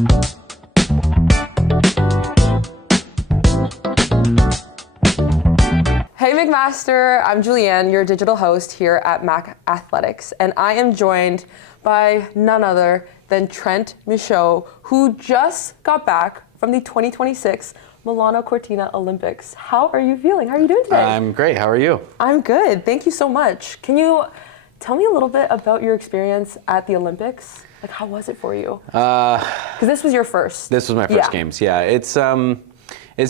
Hey McMaster, I'm Julianne, your digital host here at Mac Athletics, and I am joined by none other than Trennt Michaud, who just got back from the 2026 Milano-Cortina Olympics. How are you feeling? How are you doing today? I'm great. How are you? I'm good. Thank you so much. Can you tell me a little bit about your experience at the Olympics? Like, how was it for you? Because this was your first. This was my first games. Yeah, it's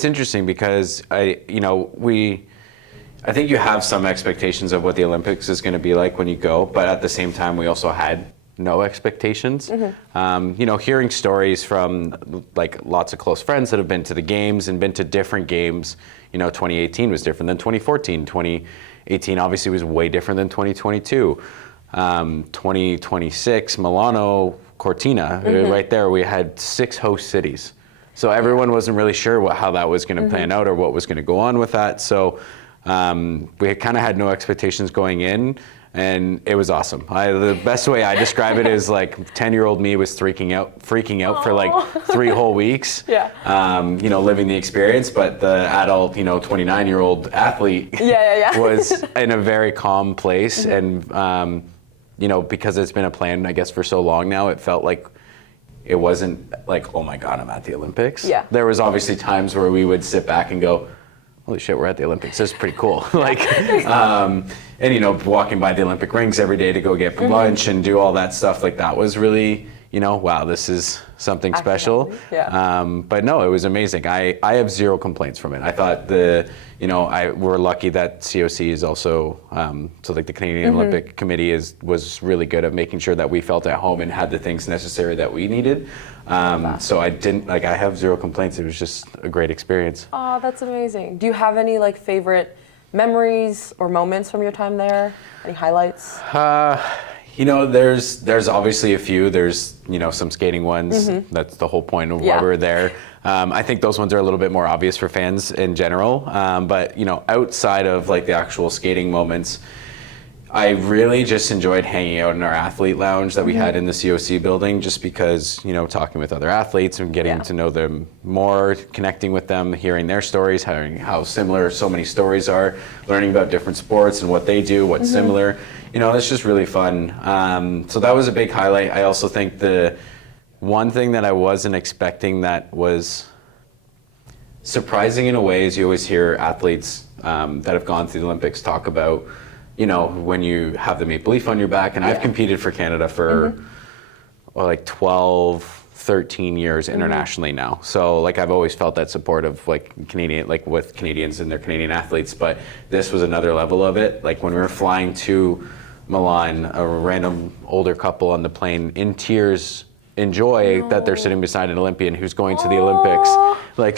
interesting because I think you have some expectations of what the Olympics is going to be like when you go, but at the same time, we also had no expectations. Mm-hmm. Hearing stories from like lots of close friends that have been to the games and been to different games. 2018 was different than 2014. 2018 obviously was way different than 2022. 2026 Milano-Cortina, right there, we had 6 host cities. So everyone wasn't really sure how that was going to pan out or what was going to go on with that. So we kind of had no expectations going in, and it was awesome. The best way I describe it is like 10-year-old me was freaking out for like 3 whole weeks. Living the experience, but the adult, 29-year-old athlete was in a very calm place. And, because it's been a plan, I guess, for so long now, it felt like it wasn't like, oh my God, I'm at the Olympics. Yeah. There was obviously times where we would sit back and go, holy shit, we're at the Olympics. This is pretty cool. Walking by the Olympic rings every day to go get lunch and do all that stuff, like that was really, wow, this is something special. But no, it was amazing. I have 0 complaints from it. I thought we're lucky that COC is also, the Canadian Olympic Committee was really good at making sure that we felt at home and had the things necessary that we needed. So I have 0 complaints. It was just a great experience. Oh, that's amazing. Do you have any favorite memories or moments from your time there? Any highlights? There's obviously a few. There's, some skating ones. That's the whole point of why we're there. I think those ones are a little bit more obvious for fans in general. But, outside of the actual skating moments, I really just enjoyed hanging out in our athlete lounge that we had in the COC building, just because, talking with other athletes and getting to know them more, connecting with them, hearing their stories, hearing how similar so many stories are, learning about different sports and what they do, what's similar. It's just really fun. So that was a big highlight. I also think the one thing that I wasn't expecting that was surprising in a way is you always hear athletes that have gone through the Olympics talk about, when you have the maple leaf on your back. And I've competed for Canada for 12, 13 years internationally now. So I've always felt that support of Canadian, with Canadians and their Canadian athletes, but this was another level of it. When we were flying to Milan, a random older couple on the plane in tears in joy that they're sitting beside an Olympian who's going to the Olympics.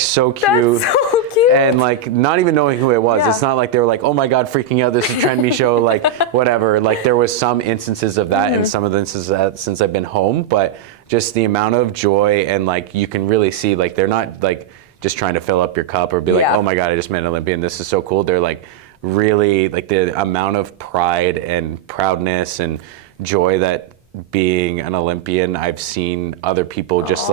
So cute. That's so cute. And not even knowing who it was. Yeah. It's not like they were like, oh my God, freaking out, this is Trennt Michaud, whatever. There was some instances of that and some of the instances of that since I've been home, but just the amount of joy and you can really see they're not just trying to fill up your cup or be oh my God, I just met an Olympian, this is so cool. They're really the amount of pride and proudness and joy that being an Olympian, I've seen other people just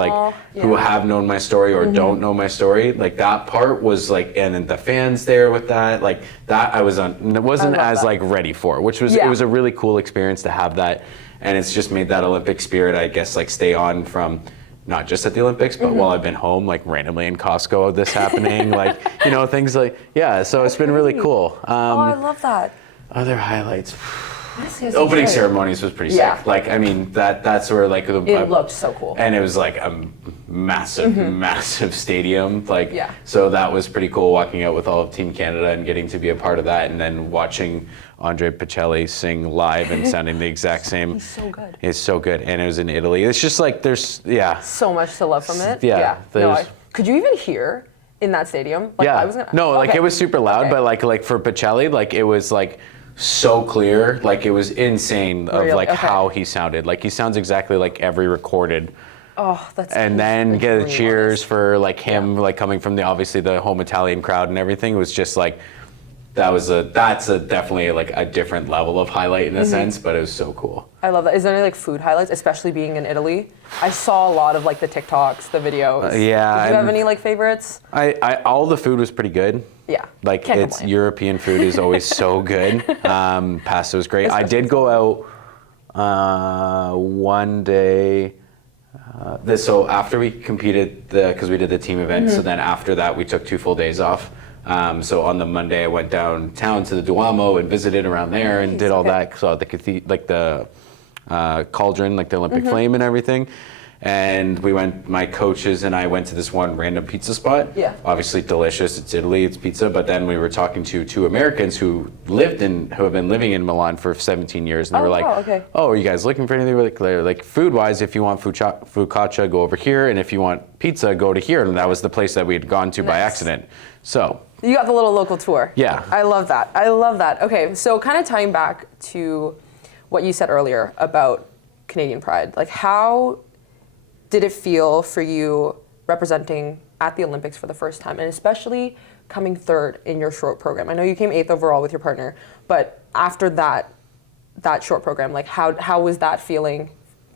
who have known my story or don't know my story. That part was and then the fans there with that, that I wasn't as ready for, which was, it was a really cool experience to have that. And it's just made that Olympic spirit, I guess, stay on from not just at the Olympics, but while I've been home, randomly in Costco, this happening, things so it's been really cool. I love that. Other highlights. Opening ceremonies was pretty sick. That's where it looked so cool. And it was a massive, massive stadium. So that was pretty cool, walking out with all of Team Canada and getting to be a part of that, and then watching Andre Pacelli sing live and sounding the exact same. He's so good. He's so good, and it was in Italy. It's just there's so much to love from it. Could you even hear in that stadium? It was super loud, but for Pacelli, it was so clear, it was insane of how he sounded. He sounds exactly like every recorded. Oh, that's. And then get the cheers for him coming from obviously the home Italian crowd and everything. It was just that's definitely like a different level of highlight in a sense, but it was so cool. I love that. Is there any like food highlights, especially being in Italy? I saw a lot of like the TikToks, the videos. Yeah. Did you have any like favorites? All the food was pretty good. Yeah. Like Can't it's complain. European food is always so good. Pasta was great. I did go out one day. So after we competed, because we did the team event, so then after that we took 2 full days off. So on the Monday I went downtown to the Duomo and visited around there and did all that. Saw the cauldron, like the Olympic flame and everything. And my coaches and I went to this one random pizza spot. Yeah. Obviously delicious, it's Italy, it's pizza. But then we were talking to 2 Americans who have been living in Milan for 17 years. And they were like, wow, okay. oh, are you guys looking for anything? They're like food-wise, if you want focaccia, go over here. And if you want pizza, go to here. And that was the place that we had gone to by accident. So. You got the little local tour. Yeah. I love that. Okay, so kind of tying back to what you said earlier about Canadian pride, like how did it feel for you representing at the Olympics for the first time, and especially coming 3rd in your short program? I know you came 8th overall with your partner, but after that short program, like how was that feeling,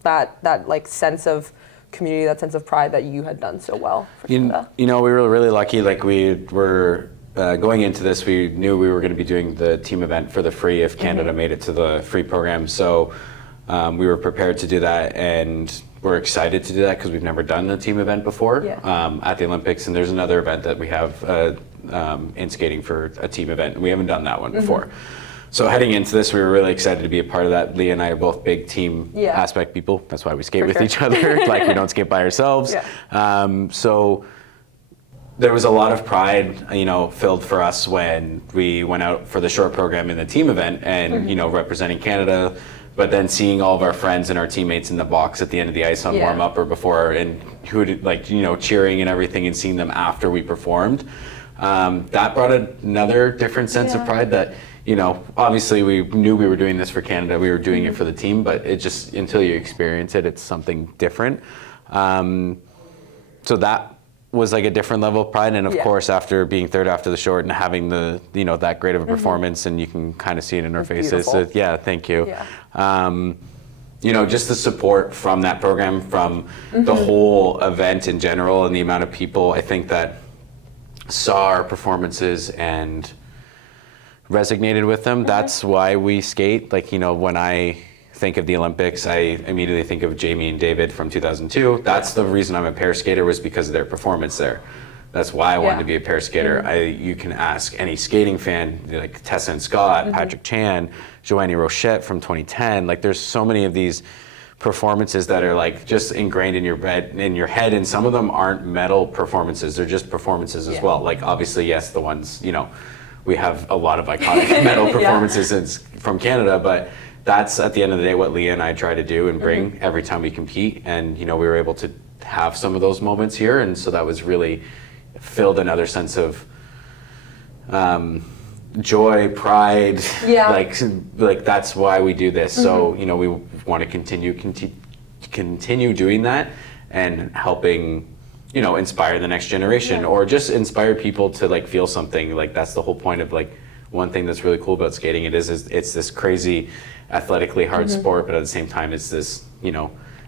that like sense of community, that sense of pride that you had done so well for Canada? We were really lucky. Like we were going into this, we knew we were going to be doing the team event for the free if Canada made it to the free program. So we were prepared to do that, and we're excited to do that because we've never done a team event before at the Olympics. And there's another event that we have in skating for a team event. We haven't done that one before. So heading into this, we were really excited to be a part of that. Leah and I are both big team aspect people. That's why we skate with each other. Like we don't skate by ourselves. So there was a lot of pride, filled for us when we went out for the short program in the team event and, representing Canada, but then seeing all of our friends and our teammates in the box at the end of the ice on warm up or before, and cheering and everything, and seeing them after we performed. That brought another different sense of pride that, obviously we knew we were doing this for Canada, we were doing it for the team, but it just, until you experience it, it's something different. So that was like a different level of pride, and of course after being 3rd after the short and having the that great of a performance, and you can kind of see it in our faces. So, thank you. Just the support from that program, from the whole event in general, and the amount of people I think that saw our performances and resonated with them. That's why we skate. Like, when I think of the Olympics, I immediately think of Jamie and David from 2002. That's the reason I'm a pair skater, was because of their performance there. That's why I wanted to be a pair skater. You can ask any skating fan, like Tessa and Scott, Patrick Chan, Joanne Rochette from 2010. Like, there's so many of these performances that are like just ingrained in your head, and some of them aren't medal performances. They're just performances as well. Like, obviously, yes, the ones, we have a lot of iconic medal performances from Canada, but that's at the end of the day what Leah and I try to do and bring every time we compete. And we were able to have some of those moments here, and so that was really filled another sense of joy, pride. Like that's why we do this. So we want to continue doing that and helping inspire the next generation, or just inspire people to like feel something. Like, that's the whole point of, like, one thing that's really cool about skating. Is it's this crazy athletically hard sport, but at the same time it's this,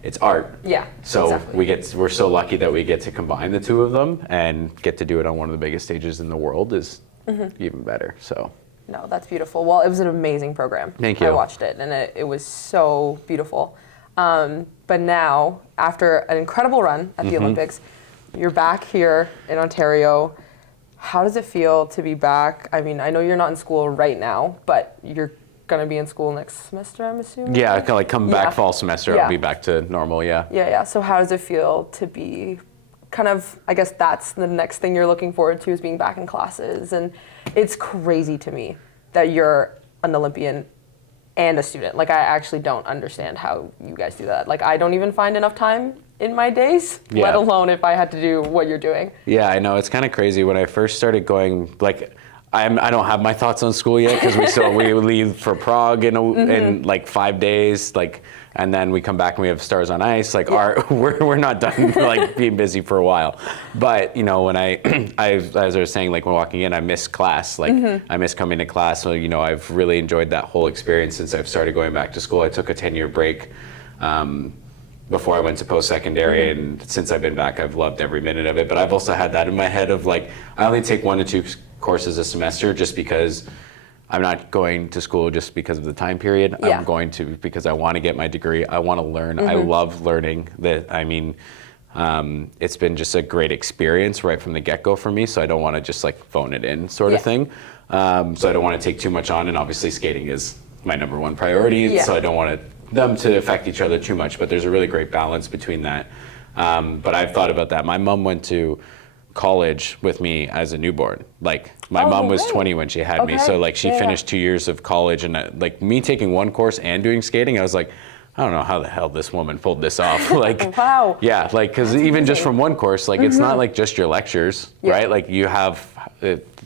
it's art. So we're so lucky that we get to combine the two of them and get to do it on one of the biggest stages in the world is even better. So no, that's beautiful. Well, it was an amazing program. Thank you. I watched it, and it was so beautiful. But now, after an incredible run at the Olympics, you're back here in Ontario. How does it feel to be back? I mean, I know you're not in school right now, but you're going to be in school next semester, I'm assuming? Yeah, kind of like come back fall semester, I'll be back to normal, Yeah. So how does it feel to be kind of, I guess that's the next thing you're looking forward to, is being back in classes. And it's crazy to me that you're an Olympian and a student. Like, I actually don't understand how you guys do that. Like, I don't even find enough time in my days, let alone if I had to do what you're doing. Yeah, I know. It's kind of crazy. When I first started going, like, I don't have my thoughts on school yet because we leave for Prague in like 5 days, like, and then we come back and we have Stars on Ice. Like we're not done like being busy for a while. But you know, when as I was saying, like when walking in, I miss class. Like I miss coming to class. So you know, I've really enjoyed that whole experience since I've started going back to school. I took a 10-year break before I went to post-secondary, and since I've been back, I've loved every minute of it. But I've also had that in my head of like, I only take 1 to 2 courses a semester just because I'm not going to school just because of the time period. I'm going to because I want to get my degree. I want to learn. I love learning. It's been just a great experience right from the get-go for me, so I don't want to just like phone it in sort of thing. So I don't want to take too much on, and obviously skating is my number one priority, so I don't want them to affect each other too much, but there's a really great balance between that. But I've thought about that. My mom went to college with me as a newborn. Like my mom was 20 when she had me, so like she finished 2 years of college, and like me taking one course and doing skating, I was like, I don't know how the hell this woman pulled this off. Like, wow. Yeah, like, because even just from one course, like it's not like just your lectures, right? Like you have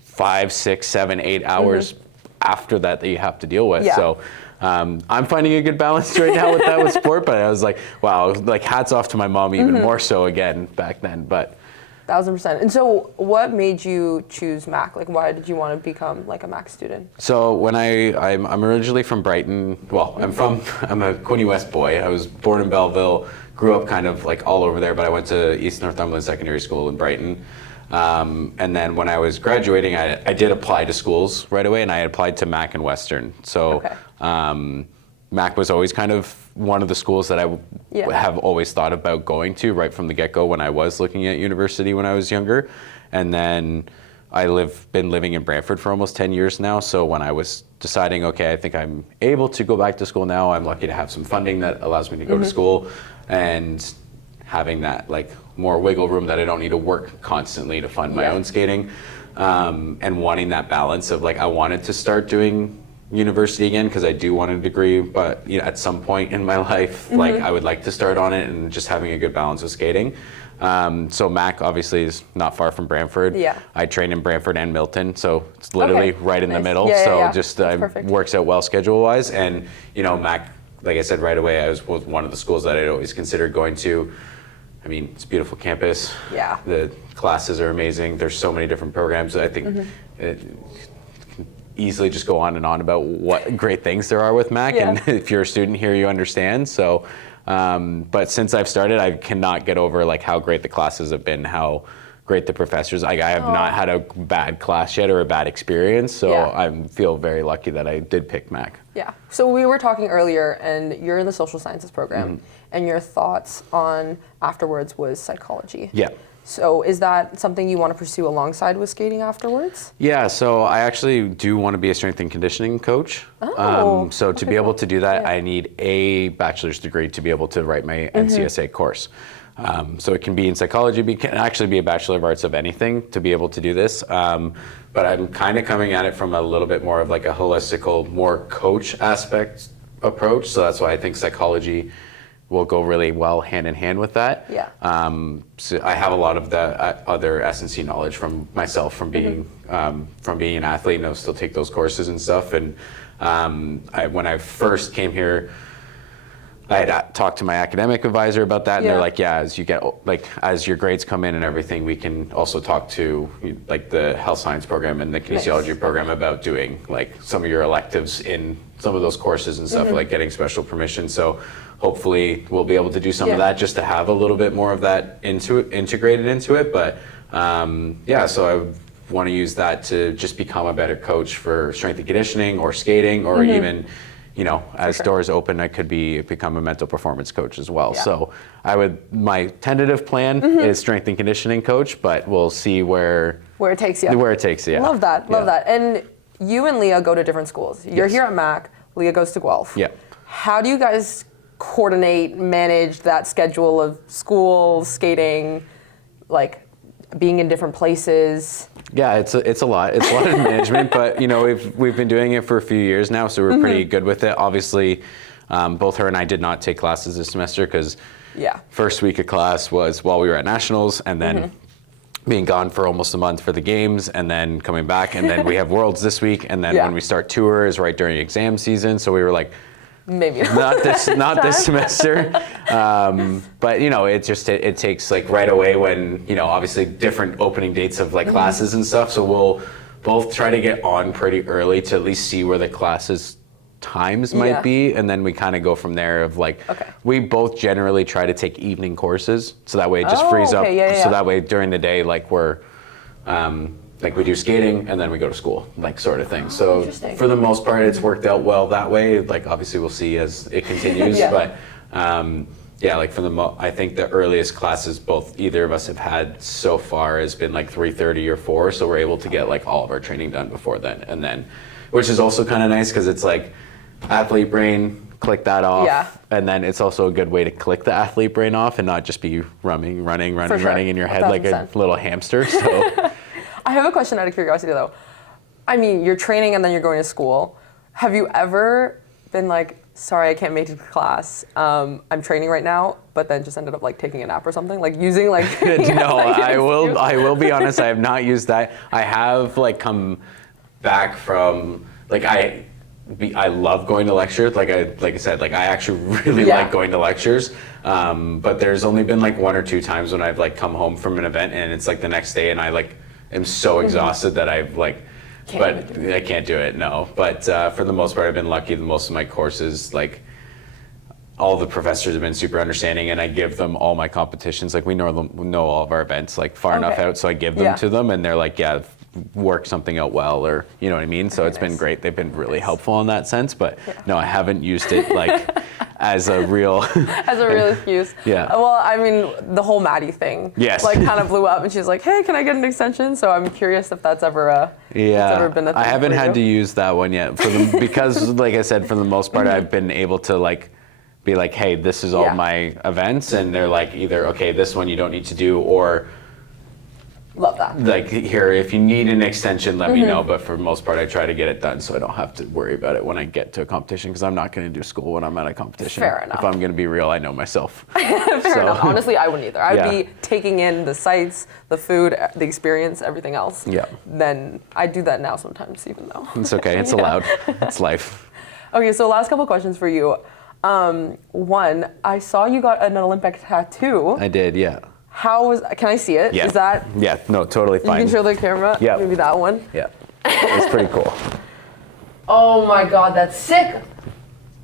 5, 6, 7, 8 hours after that you have to deal with. So I'm finding a good balance right now with sport, but I was like, wow, like hats off to my mom even more so again back then. But 1000%. And so what made you choose Mac? Like why did you want to become like a Mac student? So when I'm originally from Brighton. Well, I'm a Quinte West boy. I was born in Belleville, grew up kind of like all over there, but I went to East Northumberland Secondary School in Brighton. And then when I was graduating, I did apply to schools right away, and I applied to Mac and Western. So Mac was always kind of one of the schools that I have always thought about going to right from the get-go when I was looking at university when I was younger. And then been living in Brantford for almost 10 years now. So when I was deciding, okay, I think I'm able to go back to school now, I'm lucky to have some funding that allows me to go to school, and having that like more wiggle room that I don't need to work constantly to fund my own skating, and wanting that balance of like, I wanted to start doing university again because I do want a degree, but you know, at some point in my life, like I would like to start on it, and just having a good balance with skating. So Mac obviously is not far from Brantford. I train in Brantford and Milton, so it's literally right in the middle. Just works out well schedule wise. And you know, Mac, like I said right away, I was one of the schools that I'd always considered going to. I mean, it's a beautiful campus. The classes are amazing. There's so many different programs. I think it can easily just go on and on about what great things there are with Mac. And if you're a student here, you understand. So, but since I've started, I cannot get over like how great the classes have been, how great the professors. I have not had a bad class yet or a bad experience. So I feel very lucky that I did pick Mac. So we were talking earlier, and you're in the social sciences program, and your thoughts on afterwards was psychology. So is that something you want to pursue alongside with skating afterwards? So I actually do want to be a strength and conditioning coach. So to be able to do that, I need a bachelor's degree to be able to write my NCSA course. So it can be in psychology, it can actually be a Bachelor of Arts of anything to be able to do this. But I'm kind of coming at it from a little bit more of like a holistical, more coach aspect approach. So that's why I think psychology will go really well hand in hand with that. So I have a lot of the other S&C knowledge from myself from being an athlete, and I'll still take those courses and stuff. And when I first came here, I had talked to my academic advisor about that, and they're like, as you get as your grades come in and everything, we can also talk to like the health science program and the kinesiology program about doing like some of your electives in some of those courses and stuff, like getting special permission. So hopefully we'll be able to do some of that just to have a little bit more of that integrated into it. But so I want to use that to just become a better coach for strength and conditioning or skating, or even, you know, as doors open, I could become a mental performance coach as well. So my tentative plan is strength and conditioning coach, but we'll see where it takes you. Love that. And you and Leah go to different schools. You're here at Mac, Leah goes to Guelph. How do you guys coordinate, manage that schedule of school, skating, like being in different places? It's a lot. It's a lot of management, but you know, we've been doing it for a few years now, so we're pretty good with it. Obviously, both her and I did not take classes this semester because first week of class was while we were at nationals, and then being gone for almost a month for the games and then coming back, and then we have Worlds this week, and then when we start tour is right during exam season. So we were like, maybe not this semester. But you know, it takes like right away when, you know, obviously different opening dates of like classes and stuff. So we'll both try to get on pretty early to at least see where the classes times might be, and then we kind of go from there of like, we both generally try to take evening courses, so that way it just frees up, so that way during the day, like we're like we do skating and then we go to school, like sort of thing. So for the most part it's worked out well that way. Like obviously we'll see as it continues, but yeah, like for I think the earliest classes both either of us have had so far has been like 3:30 or 4, so we're able to get like all of our training done before then, and then, which is also kind of nice because it's like athlete brain, click that off, and then it's also a good way to click the athlete brain off and not just be running in your head 100%. Like a little hamster. So I have a question out of curiosity though. I mean, you're training and then you're going to school. Have you ever been like, sorry, I can't make it to class. I'm training right now, but then just ended up like taking a nap or something, like using like. No, I will be honest. I have not used that. I have like come back from like I love going to lectures. Like I said, like I actually really like going to lectures. But there's only been like 1 or 2 times when I've like come home from an event and it's like the next day and I like am so exhausted that I've like. I can't do it, no. But for the most part, I've been lucky that most of my courses, like, all the professors have been super understanding, and I give them all my competitions. Like, we know all of our events, like, far enough out, so I give them to them, and they're like, yeah, work something out well, or, you know what I mean? So it's been great. They've been really helpful in that sense, but no, I haven't used it, like, as a real excuse. Well, I mean, the whole Maddie thing, like, kind of blew up, and she's like, hey, can I get an extension? So I'm curious if that's ever ever been a thing. I haven't had to use that one yet because, like I said, for the most part, I've been able to like be like, hey, this is all my events, and they're like either okay, this one you don't need to do, or love that. Like here, if you need an extension, let me know. But for the most part, I try to get it done so I don't have to worry about it when I get to a competition, because I'm not going to do school when I'm at a competition. Fair enough. If I'm going to be real, I know myself. Fair enough. Honestly, I wouldn't either. I'd be taking in the sights, the food, the experience, everything else. Then I do that now sometimes, even though. It's okay. It's allowed. It's life. Okay, so last couple questions for you. One, I saw you got an Olympic tattoo. I did, yeah. Can I see it? Yeah. Is that? Yeah, no, totally fine. You can show the camera? Yeah. Maybe that one? Yeah. It's pretty cool. Oh my God, that's sick.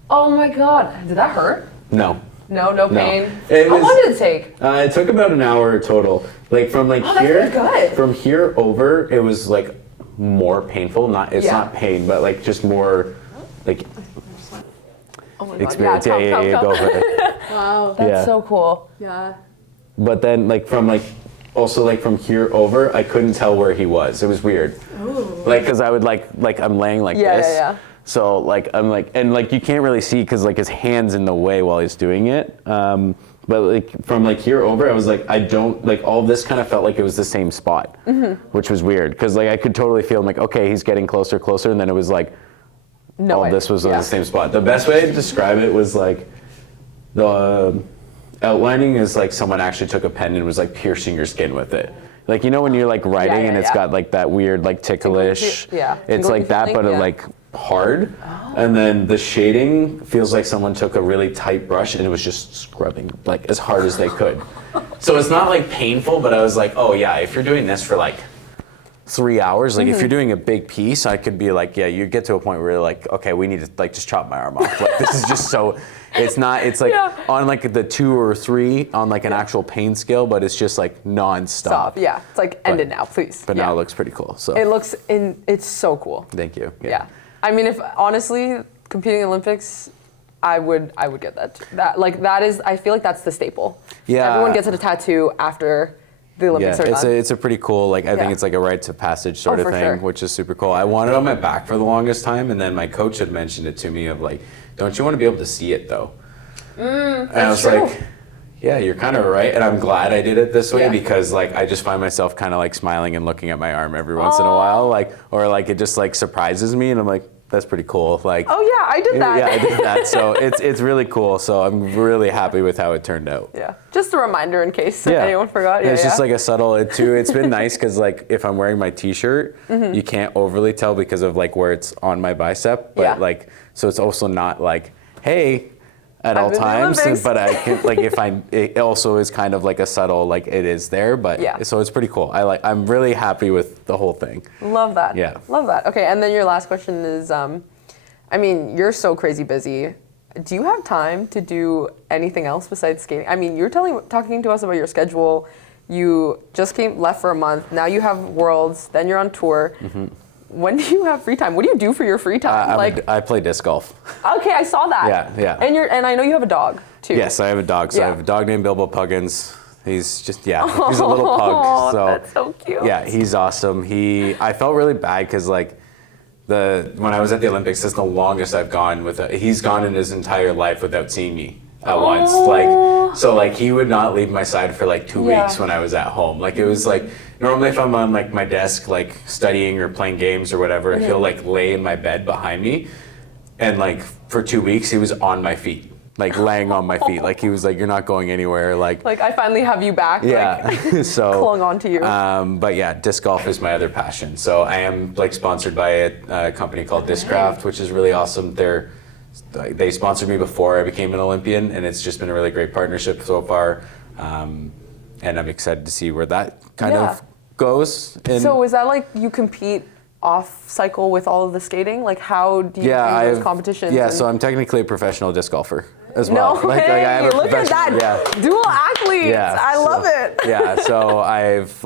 Oh my God. Did that hurt? No. No pain? No. How long did it take? It took about an hour total. Like from like here, from here over, it was like more painful. It's not pain, but like just more like experience. Yeah, go for it. Wow, that's so cool. Yeah. But then like from like also like from here over, I couldn't tell where he was. It was weird. Ooh. Like because I would like I'm laying like this. Yeah. So like I'm like, and like you can't really see because like his hand's in the way while he's doing it. But like from like here over, I was like, I don't like all this kind of felt like it was the same spot, which was weird because like I could totally feel like, okay, he's getting closer, and then it was like, this was the same spot. The best way to describe it was like the outlining is like someone actually took a pen and was like piercing your skin with it. Like, you know when you're like writing and it's got like that weird like ticklish, it's like that, but like hard. And then the shading feels like someone took a really tight brush and it was just scrubbing like as hard as they could. So it's not like painful, but I was like, oh yeah, if you're doing this for like 3 hours, like if you're doing a big piece, I could be like, yeah, you get to a point where you're like, okay, we need to like just chop my arm off. Like this is just so, it's like on like the 2 or 3 on like an actual pain scale, but it's just like non-stop. Yeah, it's like end it now, please. But now it looks pretty cool. So it's so cool. Thank you. Yeah. I mean, if honestly competing in Olympics, I would get that. That is, I feel like that's the staple. Yeah. Everyone gets a tattoo after the Olympics are done. It's a pretty cool, like I think it's like a rite of passage sort of thing, which is super cool. I wanted it on my back for the longest time, and then my coach had mentioned it to me of like, don't you want to be able to see it though? And I was like, yeah, you're kind of right, and I'm glad I did it this way because like I just find myself kind of like smiling and looking at my arm every once in a while, like, or like it just like surprises me, and I'm like, That's pretty cool. Like, oh yeah, I did that. Yeah, I did that. So it's really cool. So I'm really happy with how it turned out. Yeah, just a reminder in case anyone forgot. Yeah, it's just like a subtle. It's been nice because like if I'm wearing my T-shirt, you can't overly tell because of like where it's on my bicep. But like, so it's also not like, hey, at all times. But I can like it also is kind of like a subtle like it is there. But so it's pretty cool. I'm really happy with the whole thing. Love that. Yeah. Love that. Okay, and then your last question is, I mean, you're so crazy busy. Do you have time to do anything else besides skating? I mean, you're talking to us about your schedule. You just left for a month. Now you have Worlds. Then you're on tour. When do you have free time? What do you do for your free time? I play disc golf. Okay, I saw that. Yeah. And I know you have a dog too. Yes, I have a dog. So I have a dog named Bilbo Puggins. He's just he's a little pug. So that's so cute. Yeah, he's awesome. I felt really bad because like when I was at the Olympics, that's the longest I've gone he's gone in his entire life without seeing me at once. Like, so like he would not leave my side for like 2 weeks when I was at home. Like it was like, normally if I'm on like my desk, like studying or playing games or whatever, he'll like lay in my bed behind me. And like for 2 weeks, he was on my feet, like laying on my feet. Like he was like, you're not going anywhere. Like I finally have you back. Yeah. Like, so clung on to you. But yeah, disc golf is my other passion. So I am like sponsored by a company called Discraft, which is really awesome. They sponsored me before I became an Olympian, and it's just been a really great partnership so far. And I'm excited to see where that kind of goes. So is that like you compete off cycle with all of the skating? Like how do you do those competitions? Yeah, so I'm technically a professional disc golfer as well. No way. I have a Look at that. Yeah. Dual athletes. Yeah, I love it. Yeah, so I've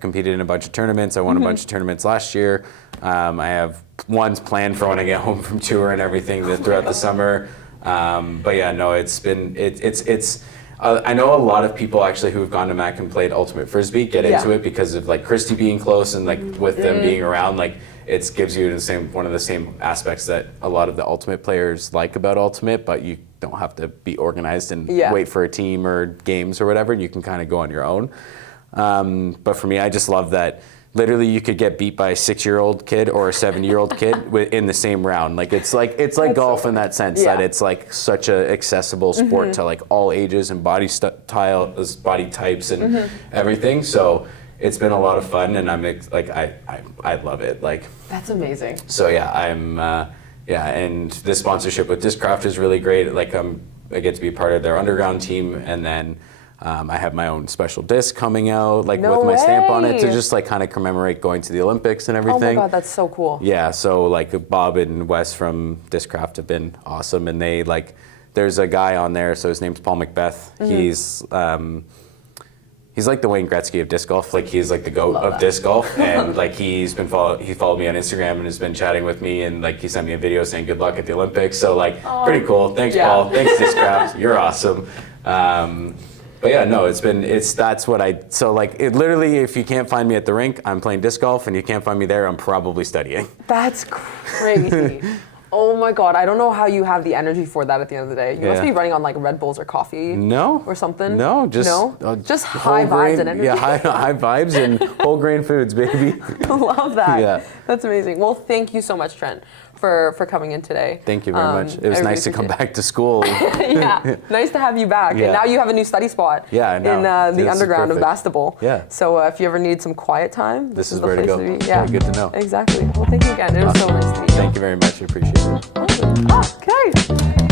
competed in a bunch of tournaments. I won a bunch of tournaments last year. I have ones planned for when I get home from tour and everything throughout the summer. But yeah, no, it's I know a lot of people actually who have gone to Mac and played Ultimate Frisbee get into it because of like Christy being close and like with them being around, like it gives you one of the same aspects that a lot of the Ultimate players like about Ultimate, but you don't have to be organized and wait for a team or games or whatever. You can kind of go on your own. But for me, I just love that literally you could get beat by a 6-year-old kid or a 7-year-old kid in the same round. Like it's like golf in that sense that it's like such a accessible sport to like all ages and body types and everything. So it's been a lot of fun, and I'm like I love it. Like that's amazing. So yeah, and this sponsorship with Discraft is really great. Like I get to be part of their underground team, and then I have my own special disc coming out, like with my stamp on it, to just like kind of commemorate going to the Olympics and everything. Oh my God, that's so cool. Yeah, so like Bob and Wes from Discraft have been awesome, and there's a guy on there, so his name's Paul Macbeth. He's like the Wayne Gretzky of disc golf. Like he's like the GOAT of disc golf, and like he followed me on Instagram and has been chatting with me, and like he sent me a video saying good luck at the Olympics. So like pretty cool. Thanks, Paul. Thanks, Discraft. You're awesome. But yeah, no, so like it literally, if you can't find me at the rink, I'm playing disc golf, and you can't find me there, I'm probably studying. That's crazy. Oh my God, I don't know how you have the energy for that at the end of the day. You must be running on like Red Bulls or coffee. No. Or something. No, just high vibes and energy. Yeah, high vibes and whole grain foods, baby. Love that. Yeah. That's amazing. Well, thank you so much, Trent, for coming in today. Thank you very much. It was nice to come back to school. Yeah, nice to have you back. Yeah. And now you have a new study spot in the underground of Bastable. Yeah. So if you ever need some quiet time, this is where to go. Yeah. Good to know. Exactly. Well, thank you again. It was so nice to meet you. Thank you very much. I appreciate it. Awesome. Okay.